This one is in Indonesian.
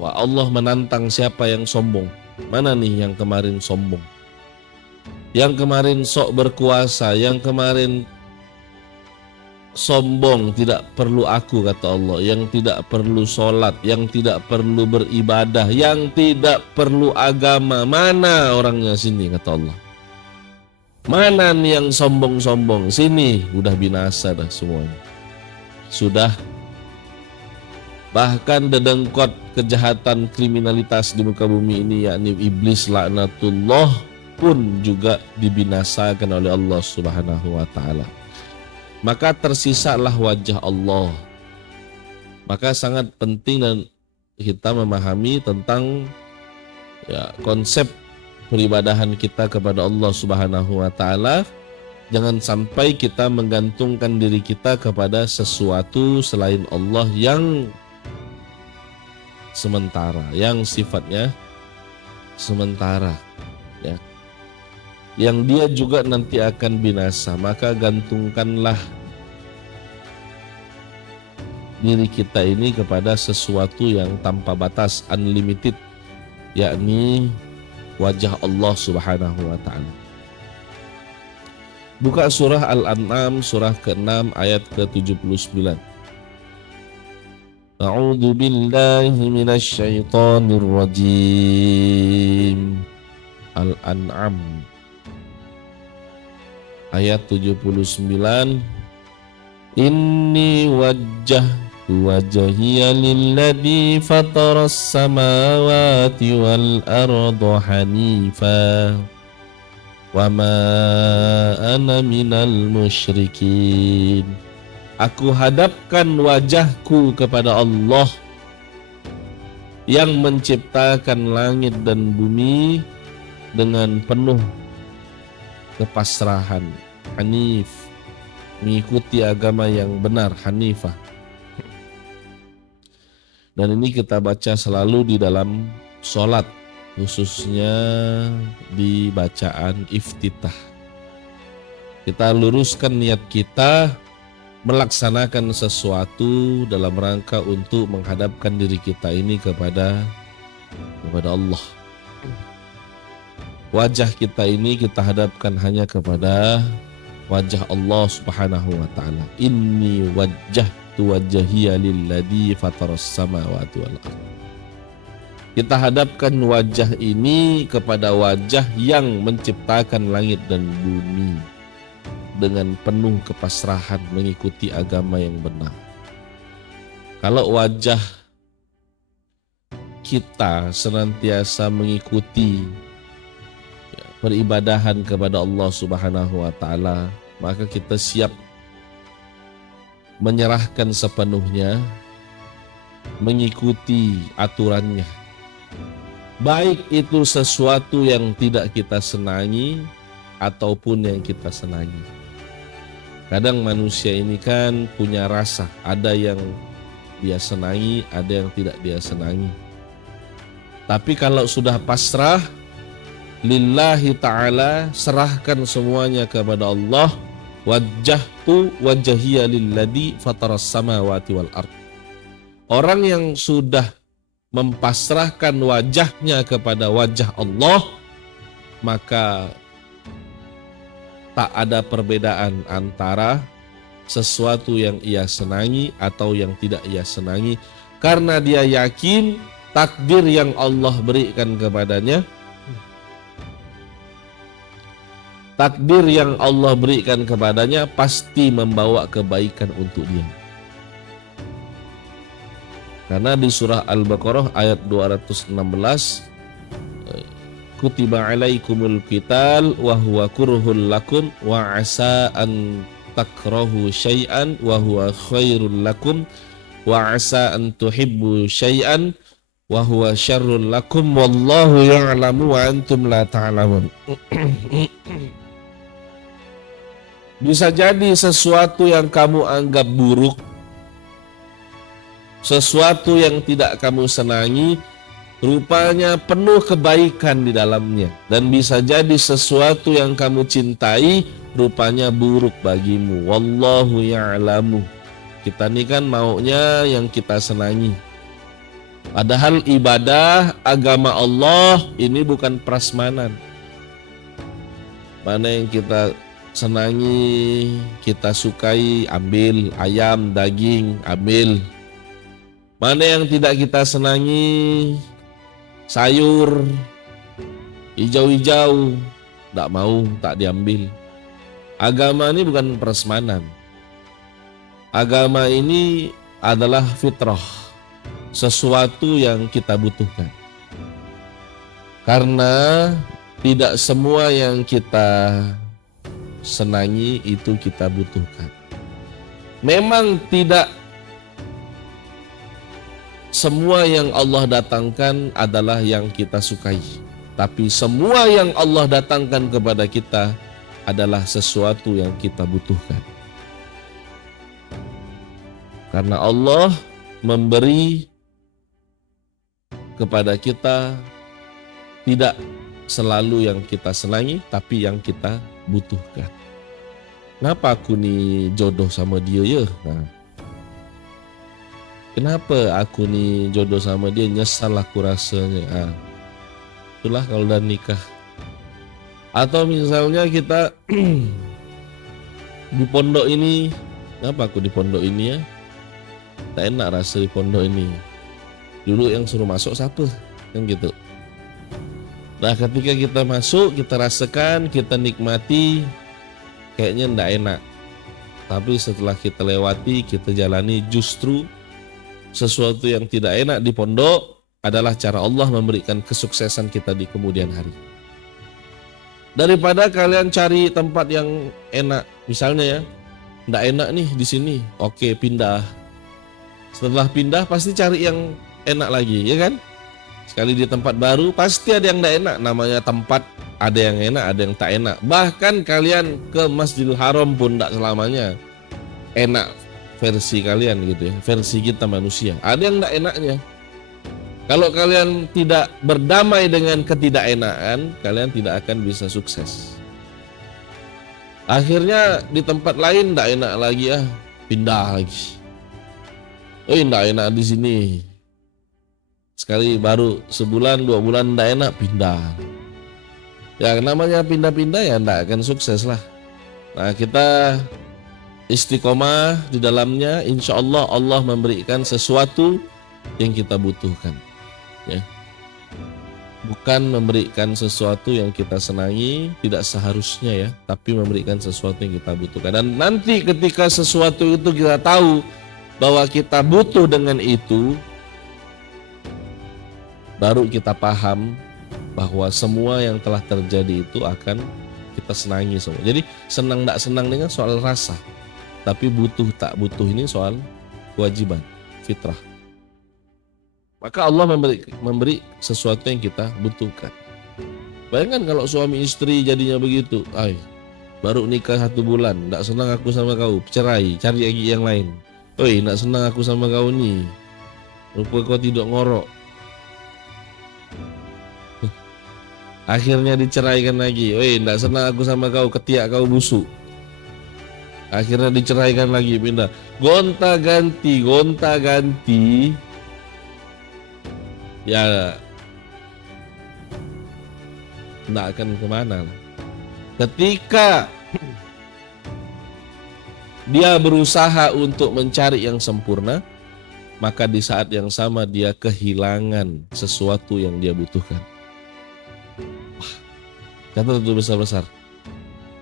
bahwa Allah menantang siapa yang sombong. Mana nih yang kemarin sombong? Yang kemarin sok berkuasa, yang kemarin sombong, tidak perlu aku kata Allah, yang tidak perlu sholat, yang tidak perlu beribadah, yang tidak perlu agama. Mana orangnya sini kata Allah? Mana nih yang sombong-sombong? Sini, udah binasa dah semuanya. Sudah. Bahkan dedengkot kejahatan kriminalitas di muka bumi ini, yakni iblis laknatullah, pun juga dibinasakan oleh Allah Subhanahu wa taala. Maka tersisalah wajah Allah. Maka sangat penting dan kita memahami tentang konsep peribadahan kita kepada Allah Subhanahu wa taala. Jangan sampai kita menggantungkan diri kita kepada sesuatu selain Allah yang sementara, yang sifatnya sementara, ya, yang dia juga nanti akan binasa. Maka gantungkanlah diri kita ini kepada sesuatu yang tanpa batas, unlimited, yakni wajah Allah Subhanahu wa taala. Buka surah Al-An'am surah ke-6 ayat ke-79. A'udzu billahi minasy syaithanir rajim. Al-An'am ayat 79. Inni wajjahtu wajhiya lilladzi fataras samawati wal arda hanifa wa ma ana minal musyrikin. Aku hadapkan wajahku kepada Allah yang menciptakan langit dan bumi dengan penuh kepasrahan, hanif, mengikuti agama yang benar, hanifah. Dan ini kita baca selalu di dalam sholat, khususnya di bacaan iftitah. Kita luruskan niat kita melaksanakan sesuatu dalam rangka untuk menghadapkan diri kita ini kepada Allah. Wajah kita ini kita hadapkan hanya kepada wajah Allah Subhanahu wa taala. Inni wajjahtu wajhiya lilladzi fataras samawati wal ardh. Kita hadapkan wajah ini kepada wajah yang menciptakan langit dan bumi dengan penuh kepasrahan mengikuti agama yang benar. Kalau wajah kita senantiasa mengikuti peribadahan kepada Allah Subhanahu wa taala, maka kita siap menyerahkan sepenuhnya, mengikuti aturannya. Baik itu sesuatu yang tidak kita senangi ataupun yang kita senangi. Kadang manusia ini kan punya rasa, ada yang dia senangi, ada yang tidak dia senangi. Tapi kalau sudah pasrah lillahi ta'ala, serahkan semuanya kepada Allah. Wajjahtu wajhiya lilladzi fataras samawati wal ardh. Orang yang sudah mempasrahkan wajahnya kepada wajah Allah, maka tak ada perbedaan antara sesuatu yang ia senangi atau yang tidak ia senangi, karena dia yakin takdir yang Allah berikan kepadanya, takdir yang Allah berikan kepadanya pasti membawa kebaikan untuk dia. Karena di surah Al-Baqarah ayat 216, kutiba alaikumul qital wa huwa kurhul lakum wa asa an takrahu syai'an wa huwa khairul lakum wa asa an tuhibbu syai'an wa huwa syarrul lakum wallahu ya'lamu wa antum la ta'lamun. Bisa jadi sesuatu yang kamu anggap buruk, sesuatu yang tidak kamu senangi, rupanya penuh kebaikan di dalamnya. Dan bisa jadi sesuatu yang kamu cintai, rupanya buruk bagimu. Wallahu ya'lamu. Kita ini kan maunya yang kita senangi. Padahal ibadah agama Allah ini bukan prasmanan. Mana yang kita senangi, kita sukai, ambil. Ayam, daging, ambil. Mana yang tidak kita senangi, sayur, hijau-hijau, tak mau, tak diambil. Agama ini bukan prasmanan. Agama ini adalah fitrah, sesuatu yang kita butuhkan. Karena tidak semua yang kita senangi itu kita butuhkan. Memang tidak semua yang Allah datangkan adalah yang kita sukai. Tapi semua yang Allah datangkan kepada kita adalah sesuatu yang kita butuhkan. Karena Allah memberi kepada kita tidak selalu yang kita senangi, tapi yang kita butuhkan. Kenapa aku nih jodoh sama dia ya? Nah, kenapa aku nih jodoh sama dia, nyesal aku rasanya. Itulah kalau udah nikah. Atau misalnya kita di pondok ini, kenapa aku di pondok ini ya? Tak enak rasa di pondok ini. Dulu yang suruh masuk siapa? Kan gitu. Nah ketika kita masuk, kita rasakan, kita nikmati, kayaknya ndak enak. Tapi setelah kita lewati, kita jalani, justru sesuatu yang tidak enak di pondok adalah cara Allah memberikan kesuksesan kita di kemudian hari. Daripada kalian cari tempat yang enak, misalnya ya, ndak enak nih di sini, oke pindah. Setelah pindah pasti cari yang enak lagi, ya kan? Sekali di tempat baru pasti ada yang ndak enak. Namanya tempat, ada yang enak, ada yang tak enak. Bahkan kalian ke Masjidil Haram pun ndak selamanya enak versi kalian gitu ya, versi kita manusia. Ada yang ndak enaknya. Kalau kalian tidak berdamai dengan ketidakenakan, kalian tidak akan bisa sukses. Akhirnya di tempat lain ndak enak lagi ya, pindah lagi. Ndak enak di sini. Sekali baru sebulan, 2 bulan ndak enak, pindah. Ya namanya pindah-pindah ya ndak akan sukses lah. Nah kita istiqomah di dalamnya, insya Allah Allah memberikan sesuatu yang kita butuhkan. Ya. Bukan memberikan sesuatu yang kita senangi, tidak seharusnya ya, tapi memberikan sesuatu yang kita butuhkan. Dan nanti ketika sesuatu itu kita tahu bahwa kita butuh dengan itu, baru kita paham bahwa semua yang telah terjadi itu akan kita senangi semua. Jadi senang tak senang dengan soal rasa, tapi butuh tak butuh ini soal kewajiban, fitrah. Maka Allah memberi sesuatu yang kita butuhkan. Bayangkan kalau suami istri jadinya begitu, baru nikah 1 bulan, tak senang aku sama kau, cerai, cari lagi yang lain. Tak senang aku sama kau ni, rupa kau tidak ngorok. Akhirnya diceraikan lagi, tak senang aku sama kau, ketiak kau busuk. Akhirnya diceraikan lagi, pindah. Gonta-ganti. Ya tidak akan kemana. Ketika dia berusaha untuk mencari yang sempurna, maka di saat yang sama dia kehilangan sesuatu yang dia butuhkan. Wah, kata itu besar-besar.